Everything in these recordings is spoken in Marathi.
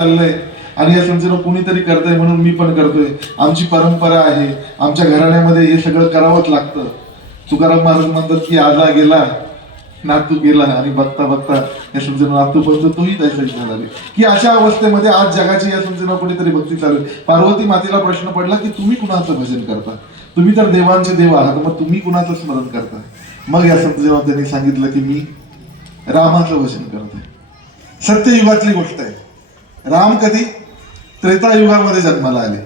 चाललंय. आणि या संस्थेला कुणीतरी करतंय म्हणून मी पण करतोय. आमची परंपरा आहे आमच्या घराण्यामध्ये हे सगळं करावंच लागतं. तुकाराम महाराज म्हणतात की आजा गेला नातू गेला आणि बघता बघता या संस्थेनं नातू पण तोही त्याचा झाला. की अशा अवस्थेमध्ये आज जगाची या संस्थेनं कुठेतरी भक्ती चालू पार्वती मातेला प्रश्न पडला की तुम्ही कुणाचं भजन करता? तुम्ही तर देवांचे देव आहात मग तुम्ही कुणाचं स्मरण करता? मग या संस्थेनं त्यांनी सांगितलं की मी रामाचं भजन करतोय. सत्ययुगातली गोष्ट आहे. राम कधी? त्रेता युगामध्ये जन्माला आले.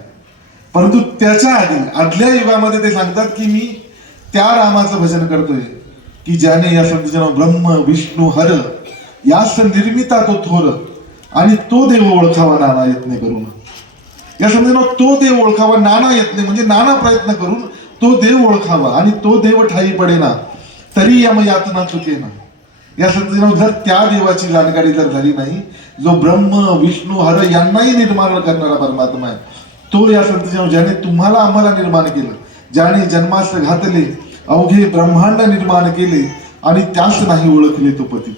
परंतु त्याच्या आधी आदल्या युगामध्ये ते सांगतात की मी त्या रामाचं भजन करतोय की ज्याने या संतजन ब्रह्म विष्णू हर यास निर्मिता तो थोर आणि तो देव ओळखावा नाना यत्न करून. या समजा तो देव ओळखावा नाना यत्न म्हणजे नाना प्रयत्न करून तो देव ओळखावा आणि तो देव ठाई पडेना तरी या मग यातना चुकेना. या संततीनं जर त्या देवाची जाणकारी जर झाली नाही जो ब्रह्म विष्णू हर यांनाही निर्माण करणारा परमात्मा आहे तो या संधीच्या ज्याने तुम्हाला आम्हाला निर्माण केलं ज्याने जन्मास घातले अवघे ब्रह्मांड निर्माण केले आणि त्यास नाही ओळखले तो पतित.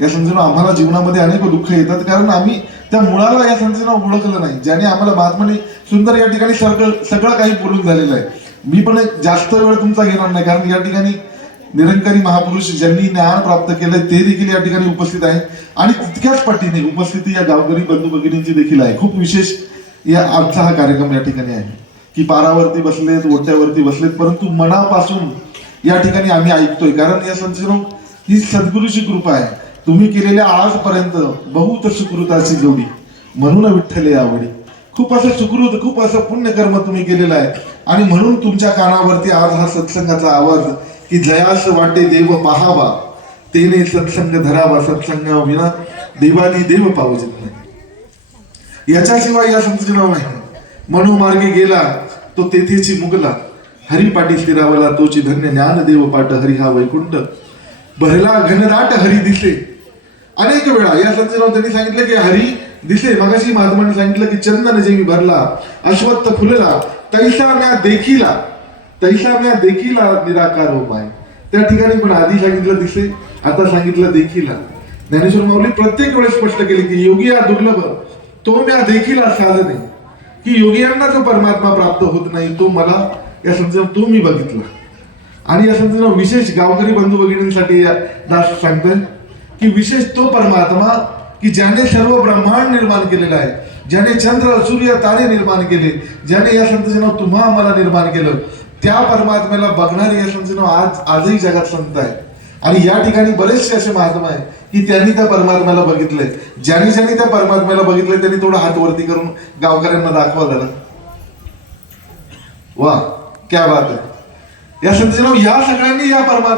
या संधीनं आम्हाला जीवनामध्ये अनेक दुःख येतात कारण आम्ही त्या मुळाला या संस्थेनं ओळखलं नाही ज्याने आम्हाला महात्माने सुंदर या ठिकाणी सगळं सगळं काही बोलून झालेलं आहे. मी पण एक जास्त वेळ तुमचा घेणार नाही कारण या ठिकाणी निरंकारी महापुरुष ज्यांनी ज्ञान प्राप्त केलंय ते देखील या ठिकाणी उपस्थित आहे आणि तितक्याच पटीने उपस्थिती या गावकरी बंधू भगिनींची देखील आहे. खूप विशेष या आजचा हा कार्यक्रम या ठिकाणी आहे. की पारावरती बसलेत ओट्यावरती बसलेत परंतु मनापासून या ठिकाणी आम्ही ऐकतोय. कारण या संस्थेनं ही सद्गुरूची कृपा आहे. तुम्ही केलेल्या आजपर्यंत बहुत सुकृताची जोडी. म्हणून विठ्ठले आवडी. खूप असं सुकृत खूप असं पुण्यकर्म तुम्ही केलेलं आहे. आणि म्हणून तुमच्या कानावरती आज हा सत्संगाचा आवाज की जयास वाटे देव पहावा तेने सत्संग धरावा सत्संग विना देवानी देव पावजत नाही. याच्याशिवाय या संतचे नाही. मनोमार्गे गेला तो तेथेची मुगला. हरिपाटी स्थिरावला तोची धन्य ज्ञान देव पाट हरी हा वैकुंठ. भरला घनदाट हरी दिसे. अनेक वेळा या संतराव त्यांनी सांगितलं की हरी दिसे. मगाशी महात्माने सांगितलं की चंदन जेवी भरला अश्वत्थ फुलला तैसा म्या देखीला. तैसा देखील निराकार उपाय त्या ठिकाणी पण आधी सांगितलं दिसे आता सांगितलं देखील ज्ञानेश्वर माऊली प्रत्येक वेळेस स्पष्ट केले की योगी हा दुर्लभ तो म्या देखील साधने की योगियांना जो परमात्मा प्राप्त होत नाही तो मला या संदर्भात तो मी बघितला. आणि या संदर्भात विशेष गावकरी बंधू भगिनींसाठी या दास सांगतोय की विशेष तो परमात्मा की ज्याने सर्व ब्रह्मांड निर्माण केलेलं आहे ज्याने चंद्र सूर्य तारे निर्माण केले ज्याने या संतजनाव तुम्हा आम्हाला निर्माण केलं त्या परमात्म्याला बघणारी या संतजनाव आज आजही जगात संत आहे. आणि या ठिकाणी बरेचसे असे महात्मा आहे की त्यांनी त्या परमात्म्याला बघितलंय. ज्यांनी ज्यांनी त्या परमात्म्याला बघितलंय त्यांनी थोडं हात वरती करून गावकऱ्यांना दाखवा जरा. वा क्या बात आहे. या संतजनाव या सगळ्यांनी या परमात्मा